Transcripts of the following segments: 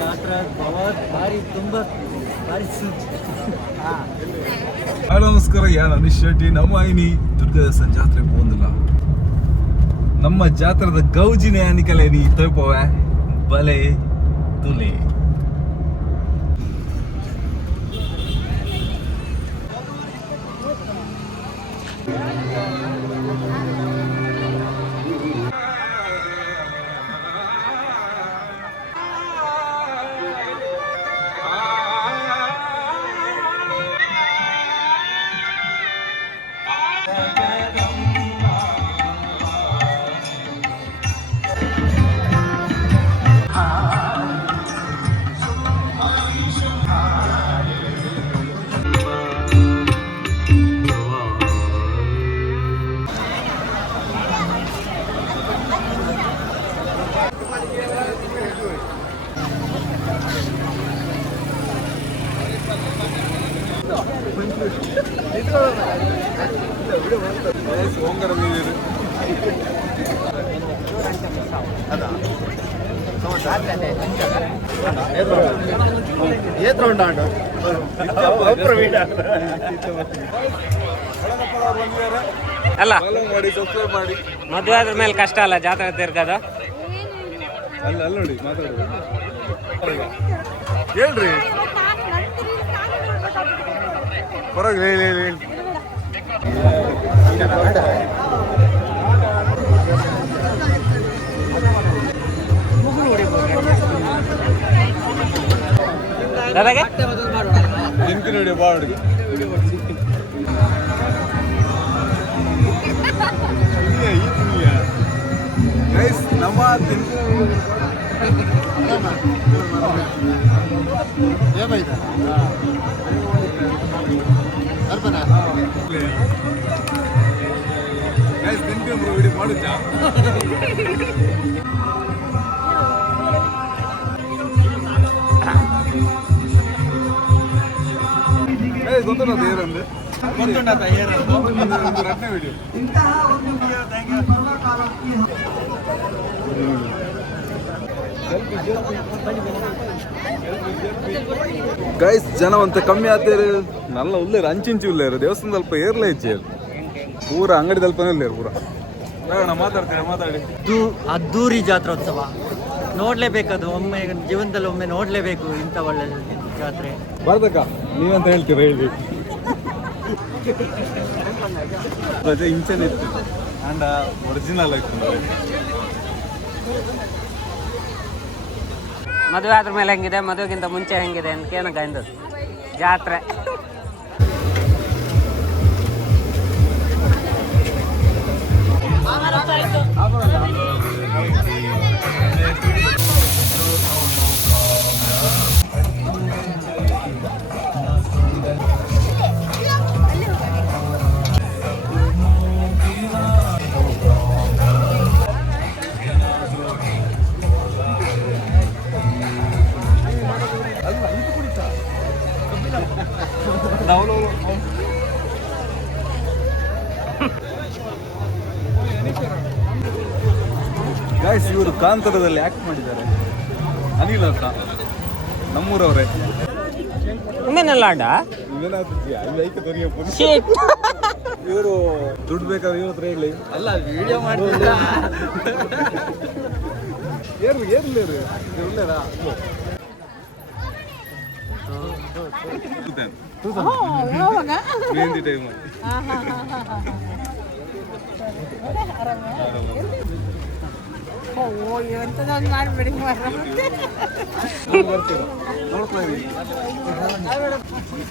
ಜಾತ್ರೆ ಭಾರಿ ತುಂಬ ಭಾರಿ ಹಲೋ ನಮಸ್ಕಾರ, ಯಾರು ಅನೀಶ್ ಶೆಟ್ಟಿ. ನಮ್ಮ ಐನಿ ದುರ್ಗದೇವಸ್ಥಾನ ಜಾತ್ರೆಗೆ ಹೋಗಿಲ್ಲ. ನಮ್ಮ ಜಾತ್ರದ ಗೌಜಿನೇ ಅನಿಕಲೆ ನೀ ತೋಪವೆ ಬಲೆ ತುಲೆ. ಅಲ್ಲ ಮದುವೆ ಆದ್ರ ಮೇಲೆ ಕಷ್ಟ ಅಲ್ಲ ಜಾತ್ರೆ ತಿರ್ಗದು. ಅಲ್ಲ ನೋಡಿ ಹೇಳ್ರಿ ಹೊರಗೆ ಹೇಳಿ. ನಿಂತು ನೋಡಿ ಬಾಡಿಗೆ ನಮ್ಮ ವಿಡಿಯೋ ಮಾಡುತ್ತಾ ಗೊತ್ತುಂಟ ಏರಂದು ಒಂದು ರತ್ನ ವಿಡಿಯೋ ಗೈಸ್ ಜನ ಅಂತ ಕಮ್ಮಿ ಆಗ್ತಾರೆ. ನಲ್ಲ ಉಳ್ಳೇರು ಅಂಚಿಂಚಿ ಉಳ್ಳೇರು ದೇವಸ್ಥಾನ ಸ್ವಲ್ಪ ಏರ್ಲೇ ಇಚ್ಚೆ ಪೂರ ಅಂಗಡಿ ತಲ್ಪನೇ ಉಳ್ಳೇರು ಪೂರ. ಮಾತಾಡ್ತೇನೆ ಮಾತಾಡಿ. ಅದ್ದೂರಿ ಜಾತ್ರೋತ್ಸವ ನೋಡ್ಲೇಬೇಕದು. ಒಮ್ಮೆ ಜೀವನದಲ್ಲಿ ಒಮ್ಮೆ ನೋಡ್ಲೇಬೇಕು ಇಂಥ ಒಳ್ಳೆ ಜಾತ್ರೆ. ಬರ್ದಕ್ಕ ನೀವಂತ ಹೇಳ್ತೀರ ಹೇಳಿ. ರಜೆ ಇಂಚನೆ ಇತ್ತು ಅಂಡ ಒರಿಜಿನಲ್ ಆಯ್ತು. ಮದುವೆ ಆದ್ರ ಮೇಲೆ ಹೆಂಗಿದೆ, ಮದುವೆಗಿಂತ ಮುಂಚೆ ಹೆಂಗಿದೆ ಅಂತ ಕೇಳಕ ಎಂದದ್ದು ಜಾತ್ರೆ. ಗಾಯ್ಸ್ ಇವರು ಕಾಂತಾರದಲ್ಲಿ ಆಕ್ಟ್ ಮಾಡಿದ್ದಾರೆ. ಅನಿಲ್ ಅಂತ ನಮ್ಮೂರವರೇ. ಇವರು ದುಡ್ಡು ಬೇಕಾದ್ರೆ ಇವತ್ತು ಹೇಳಿ. ಅಲ್ಲ ವಿಡಿಯೋ ಮಾಡ್ತಿಲ್ಲ. ಏರ್ಲೇರು ಒಳ್ಳೇದಾ ಮೆಹಂದಿ ಟೈಮ್ ಮಾಡ್ಬೇಡಿ.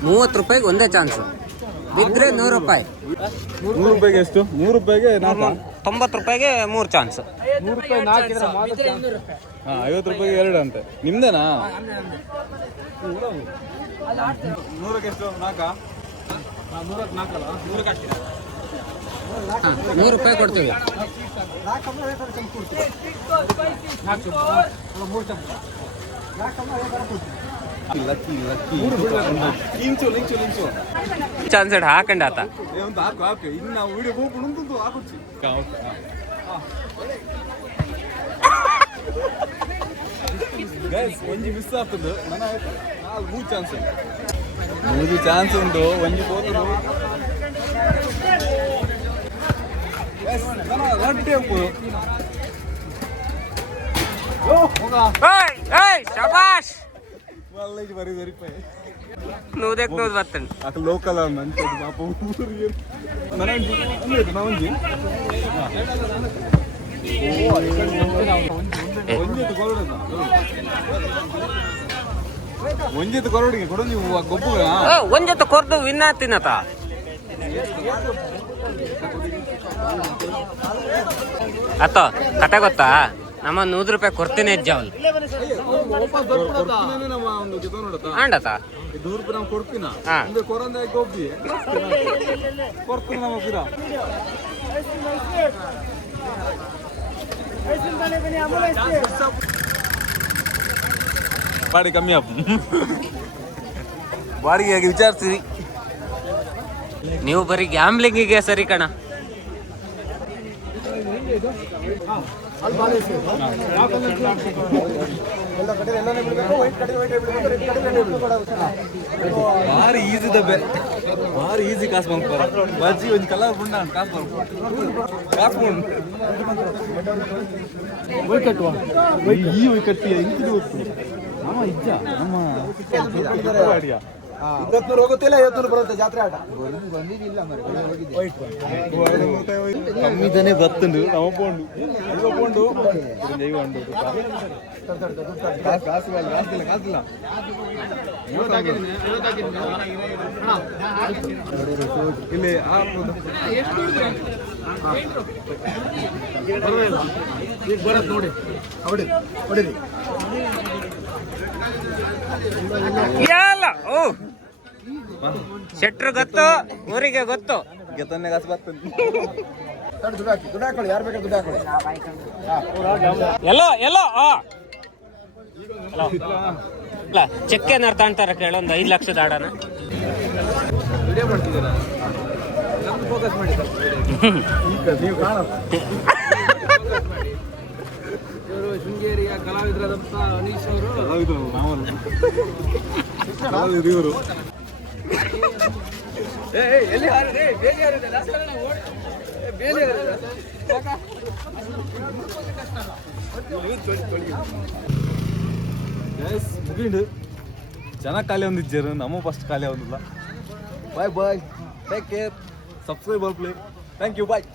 30 ರೂಪಾಯಿಗೆ ಒಂದೇ ಚಾನ್ಸ್, ಬಿದ್ರೆ 100 ರೂಪಾಯಿ. 100 ರೂಪಾಯಿಗೆ ಎಷ್ಟು? 100 ರೂಪಾಯಿಗೆ 90 ರೂಪಾಯಿಗೆ 3 ಚಾನ್ಸ್. 100 ರೂಪಾಯಿ 4 ಹಾಂ 50 ರೂಪಾಯಿಗೆ 2 ಅಂತೆ. ನಿಮ್ದೇನಾ? 100ಕ್ಕೆ ಎಷ್ಟು? 4 100 ರೂಪಾಯಿ ಕೊಡ್ತೀವಿ. ಚಾನ್ಸ್ ಹಾಕಂಡ ಆತ ಹಾಕು ಇನ್ನು ನಾವು ವಿಡಿಯೋ ಹೋಗ್ಕೊಂಡು ಹಾಕೊಡ್ಸಿ. ಗೈಸ್ ಒಂಜಿ ಮಿಸ್ ಆಗ್ತದೆ ನನ್ನ ಆಯ್ತು 4 ಚಾನ್ಸ್ ಉಂಟು 3 ಚಾನ್ಸ್ ಉಂಟು ಒಂಜಿ ಹೋಗ್ತದೆ ಗೈಸ್ ನನ್ನ ರಡ್ಡೆ ಹೋಗ್ಬೋದು ಶಬಾಷ್ వాళ్ళకి మరి సరిపోయి నువ్వు దగ్గర నువ్వు వస్తండి అక్కడ లోకల్ మంచి పాప ఊరు మన ఉంచి ಒಂಜಿತ್ತು ಕೊರಡಿಗೆ ಕೊಡು ನೀವು ಗೊಬ್ಬು ಒಂದ್ ಜೊತೆ ಕೊರ್ದು ವಿನ್ನ ತಿನ್ನತ ಅತ್ತ ಕತೆ ಗೊತ್ತಾ ನಮ್ಮ 100 ರೂಪಾಯಿ ಕೊಡ್ತೀನಿ ಅಜ್ಜವಲ್ ಆಂಡತ 100 ರೂಪಾಯಿ ನಾವು ಕೊಡ್ತೀನ ಕೊರಂದ ಗೊಬ್ಬಿ ಕೊಡ್ತೀನಿ ನಮ್ಮ ಪುರ ಬಾಡಿ ಕಮ್ಮಿ ಆಪ್ ಬಾಡಿಗೆ ವಿಚಾರಿಸ್ತೀವಿ ನೀವು ಬರೀ ಗ್ಯಾಮ್ಲಿಂಗಿಗೆ ಸರಿ ಕಣ ಭಾರಿ ಈಸಿ ದಬ್ಬೆ ಭಾರಿ ಈಸಿ ಕಾಸು ಬಂದ್ಬಾರ ಬಜ್ಜಿ ಒಂದು ಕಲರ್ ಬುಂಡ ಕಾಸು ಕಾಸು ಕಟ್ಟುವ ಈ ಕಟ್ಟಿ ಇಂತಿದು ಗೊತ್ತು ನಮ್ಮ ಇಜ್ಜ ನಮ್ಮ 200 ಹೋಗುತ್ತಿಲ್ಲ 50 ಬರುತ್ತೆ ಜಾತ್ರೆ ಆಟ ಕಮ್ಮಿದನೆ ಬತ್ತುಂಡು ನಾವು ಪೋಂಡು ಕಾಸಿಲ್ಲ ಇಲ್ಲಿ ಬರತ್ ನೋಡಿ ಹೊಡಿರಿ ಓ ಶೆಟ್ರು ಗೊತ್ತು ಊರಿಗೆ ಗೊತ್ತು ಗೆತ್ತನ್ನೇ ಕಾಸು ಬರ್ತಂದು ದುಡ್ಡು ಹಾಕೊಳ್ಳಿ ಯಾರು ಬೇಕಾದ್ರೆ ದುಡ್ಡು ಹಾಕೊಳ್ಳಿ ಎಲ್ಲೋ ಎಲ್ಲೋ ಅಲ್ಲ ಚೆಕ್ ಏನಾರು ತಾಣ್ತಾರ ಕೇಳೊಂದು 5 ಲಕ್ಷದ ಆಡನ ವಿಡಿಯೋ ಮಾಡ್ತಿದ್ದೀರಾ ಫೋಕಸ್ ಮಾಡಿ ನೀವು ಕಾಣಪ್ಪ ಇವರು ಶೃಂಗೇರಿಯ ಕಲಾವಿದರಾದಂಥ ಅನೀಶ್ ಅವರು ಕಲಾವಿದರು ನಾವಲ್ಲ ಕಲಾವಿದರು ಇವರು ಎಲ್ಲಿ ಮುಗಿಂಡು ಚೆನ್ನಾಗಿ ಖಾಲಿ ಒಂದಿಜ್ಜರು ನಮ್ಮ ಫಸ್ಟ್ ಖಾಲಿ ಒಂದಿಲ್ಲ bye take care subscribe all play thank you bye